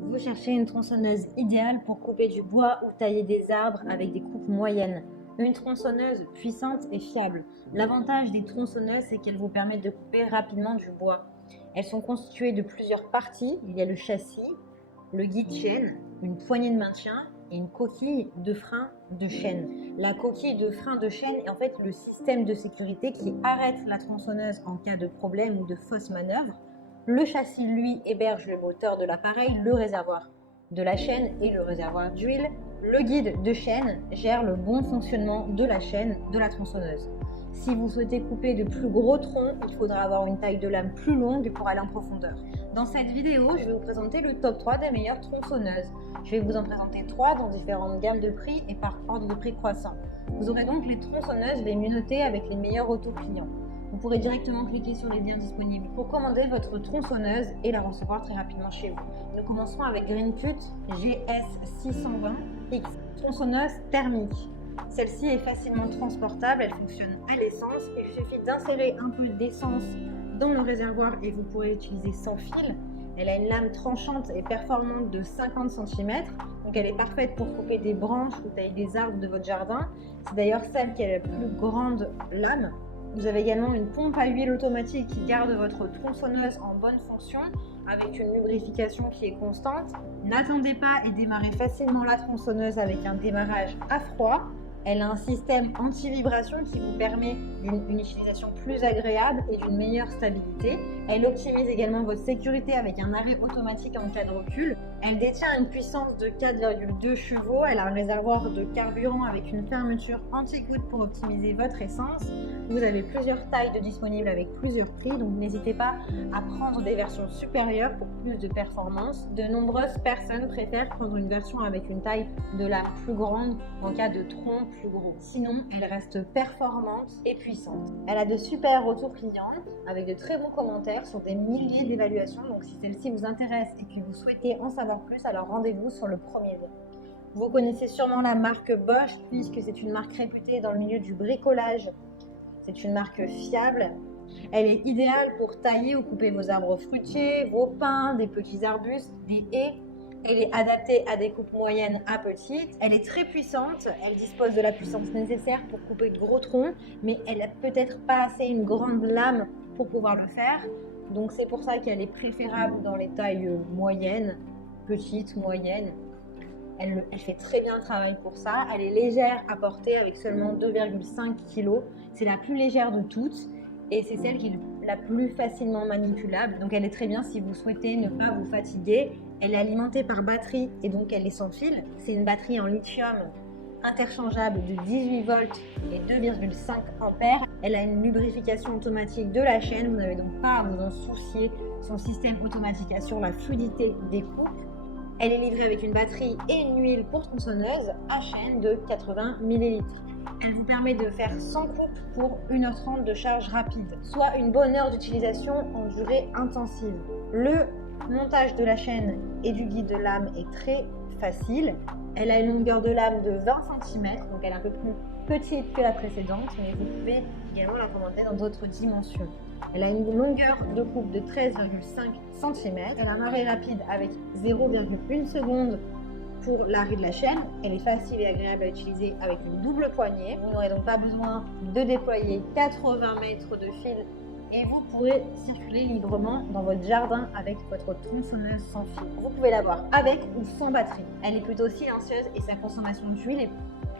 Vous cherchez une tronçonneuse idéale pour couper du bois ou tailler des arbres avec des coupes moyennes. Une tronçonneuse puissante et fiable. L'avantage des tronçonneuses, c'est qu'elles vous permettent de couper rapidement du bois. Elles sont constituées de plusieurs parties. Il y a le châssis, le guide chaîne, une poignée de maintien et une coquille de frein de chaîne. La coquille de frein de chaîne est en fait le système de sécurité qui arrête la tronçonneuse en cas de problème ou de fausse manœuvre. Le châssis, lui, héberge le moteur de l'appareil, le réservoir de la chaîne et le réservoir d'huile. Le guide de chaîne gère le bon fonctionnement de la chaîne de la tronçonneuse. Si vous souhaitez couper de plus gros troncs, il faudra avoir une taille de lame plus longue pour aller en profondeur. Dans cette vidéo, je vais vous présenter le top 3 des meilleures tronçonneuses. Je vais vous en présenter 3 dans différentes gammes de prix et par ordre de prix croissant. Vous aurez donc les tronçonneuses les mieux notées avec les meilleurs retours clients. Vous pourrez directement cliquer sur les liens disponibles pour commander votre tronçonneuse et la recevoir très rapidement chez vous. Nous commencerons avec Greencut GS620X, tronçonneuse thermique. Celle-ci est facilement transportable, elle fonctionne à l'essence. Il suffit d'insérer un peu d'essence dans le réservoir et vous pourrez l'utiliser sans fil. Elle a une lame tranchante et performante de 50 cm, donc elle est parfaite pour couper des branches ou tailler des arbres de votre jardin. C'est d'ailleurs celle qui a la plus grande lame. Vous avez également une pompe à huile automatique qui garde votre tronçonneuse en bonne fonction avec une lubrification qui est constante. N'attendez pas et démarrez facilement la tronçonneuse avec un démarrage à froid. Elle a un système anti-vibration qui vous permet une utilisation plus agréable et d'une meilleure stabilité. Elle optimise également votre sécurité avec un arrêt automatique en cas de recul. Elle détient une puissance de 4,2 chevaux. Elle a un réservoir de carburant avec une fermeture anti-goutte pour optimiser votre essence. Vous avez plusieurs tailles de disponibles avec plusieurs prix, donc n'hésitez pas à prendre des versions supérieures pour plus de performance. De nombreuses personnes préfèrent prendre une version avec une taille de la plus grande en cas de tronc plus gros. Sinon, elle reste performante et puissante. Elle a de super retours clients avec de très bons commentaires sur des milliers d'évaluations. Donc si celle-ci vous intéresse et que vous souhaitez en savoir plus, alors rendez-vous sur le premier lien. Vous connaissez sûrement la marque Bosch puisque c'est une marque réputée dans le milieu du bricolage. C'est une marque fiable. Elle est idéale pour tailler ou couper vos arbres fruitiers, vos pins, des petits arbustes, des haies. Elle est adaptée à des coupes moyennes à petites. Elle est très puissante. Elle dispose de la puissance nécessaire pour couper de gros troncs, mais elle n'a peut-être pas assez une grande lame pour pouvoir le faire. Donc c'est pour ça qu'elle est préférable dans les tailles moyennes, petites, moyennes. Elle fait très bien le travail pour ça. Elle est légère à porter avec seulement 2,5 kg. C'est la plus légère de toutes et c'est celle qui est la plus facilement manipulable. Donc elle est très bien si vous souhaitez ne pas vous fatiguer. Elle est alimentée par batterie et donc elle est sans fil. C'est une batterie en lithium interchangeable de 18 volts et 2,5 ampères. Elle a une lubrification automatique de la chaîne. Vous n'avez donc pas à vous en soucier. Son système automatique assure la fluidité des coupes. Elle est livrée avec une batterie et une huile pour tronçonneuse à chaîne de 80 ml. Elle vous permet de faire 100 coupes pour 1h30 de charge rapide, soit une bonne heure d'utilisation en durée intensive. Le montage de la chaîne et du guide de lame est très facile. Elle a une longueur de lame de 20 cm, donc elle est un peu plus petite que la précédente, mais vous pouvez également la commander dans d'autres dimensions. Elle a une longueur de coupe de 13,5 cm. Elle a un arrêt rapide avec 0,1 seconde pour l'arrêt de la chaîne. Elle est facile et agréable à utiliser avec une double poignée. Vous n'aurez donc pas besoin de déployer 80 mètres de fil et vous pourrez circuler librement dans votre jardin avec votre tronçonneuse sans fil. Vous pouvez l'avoir avec ou sans batterie. Elle est plutôt silencieuse et sa consommation d'huile est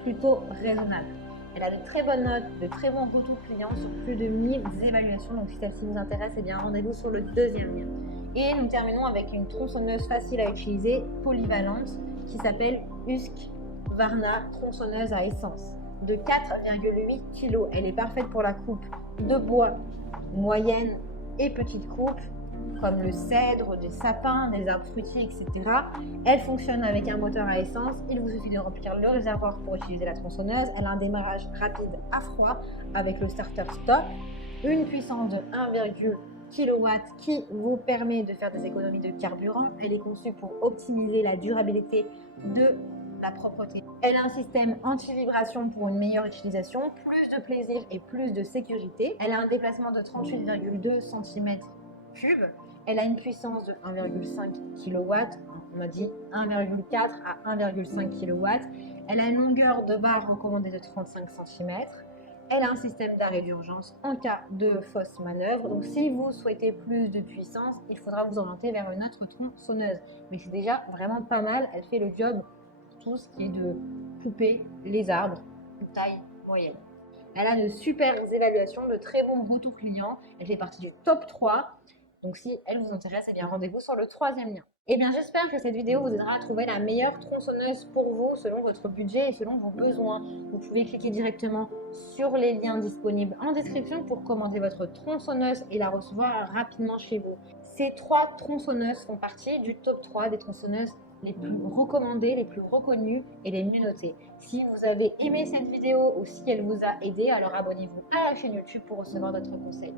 plutôt raisonnable. Elle a de très bonnes notes, de très bons retours clients sur plus de 1000 évaluations. Donc si celle-ci vous intéresse, eh bien rendez-vous sur le deuxième lien. Et nous terminons avec une tronçonneuse facile à utiliser, polyvalente, qui s'appelle Husqvarna tronçonneuse à essence de 4,8 kg. Elle est parfaite pour la coupe de bois, moyenne et petite coupe, comme le cèdre, des sapins, des arbres fruitiers, etc. Elle fonctionne avec un moteur à essence. Il vous suffit de remplir le réservoir pour utiliser la tronçonneuse. Elle a un démarrage rapide à froid avec le starter stop. Une puissance de 1,1 kW qui vous permet de faire des économies de carburant. Elle est conçue pour optimiser la durabilité de la propreté. Elle a un système anti-vibration pour une meilleure utilisation, plus de plaisir et plus de sécurité. Elle a un déplacement de 38,2 cm3. Elle a une puissance de 1,5 kW On a dit 1,4 à 1,5 kW. Elle a une longueur de barre recommandée de 35 cm. Elle a un système d'arrêt d'urgence en cas de fausse manœuvre. Donc si vous souhaitez plus de puissance, il faudra vous orienter vers une autre tronçonneuse. Mais c'est déjà vraiment pas mal. Elle fait le job pour tout ce qui est de couper les arbres de taille moyenne. Elle a de super évaluations, de très bons retours clients. Elle fait partie du top 3. Donc si elle vous intéresse, eh bien rendez-vous sur le 3e lien. Eh bien j'espère que cette vidéo vous aidera à trouver la meilleure tronçonneuse pour vous selon votre budget et selon vos besoins. Vous pouvez cliquer directement sur les liens disponibles en description pour commander votre tronçonneuse et la recevoir rapidement chez vous. Ces 3 tronçonneuses font partie du top 3 des tronçonneuses les plus recommandées, les plus reconnues et les mieux notées. Si vous avez aimé cette vidéo ou si elle vous a aidé, alors abonnez-vous à la chaîne YouTube pour recevoir d'autres conseils.